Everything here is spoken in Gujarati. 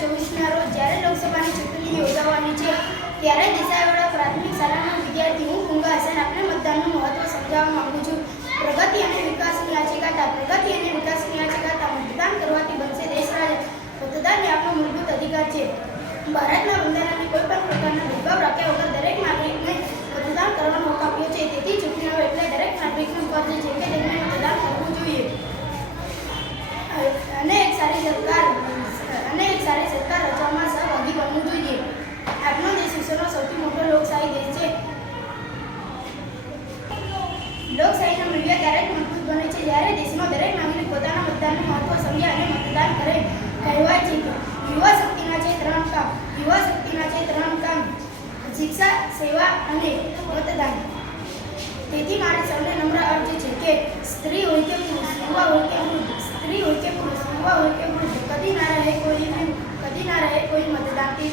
2024ના રોજ જ્યારે લોકસભાની ચૂંટણી યોજાવાની છે ત્યારે દેસાઈવાડા પ્રાથમિક શાળાના વિદ્યાર્થી હું પૂંગા હસન આપને મતદાનનું મહત્વ સમજાવવા માંગુ છું. પ્રગતિ અને વિકાસની આ ચેકાતા મતદાન કરવાથી બનશે દેશ રાજા. મતદાન એ આપણો મૂળભૂત અધિકાર છે. ભારતના બંધારણને કોઈ પણ પ્રકારના ભેદભાવ રાખ્યા વગર દરેક નાગરિકને મતદાન કરવાનો હક આપ્યો છે. તેથી ચૂંટણીઓ એટલે દરેક નાગરિકનું ફરજ છે કે તેમને મતદાન કરવું જોઈએ અને એક સારી સરકાર રચવામાં સહભાગી બનવું જોઈએ. આપણો દેશ વિશ્વનો સૌથી મોટો લોકશાહી દેશ છે. લોકશાહીના મૂલ્ય ત્યારે જ મજબૂત બને છે જ્યારે દેશમાં દરેક નાગરિક પોતાના મતદાનનું મહત્વ સમજે અને મતદાન કરે. કહેવાય છે કે યુવા શક્તિના છે ત્રણ કામ: શિક્ષા, સેવા અને મતદાન. તેથી મારી સૌને નમ્ર અર્જ છે કે સ્ત્રી હોય કે પુરુષ, યુવા હોય કે વૃદ્ધ, કદી ના રહે કોઈ મતદાનથી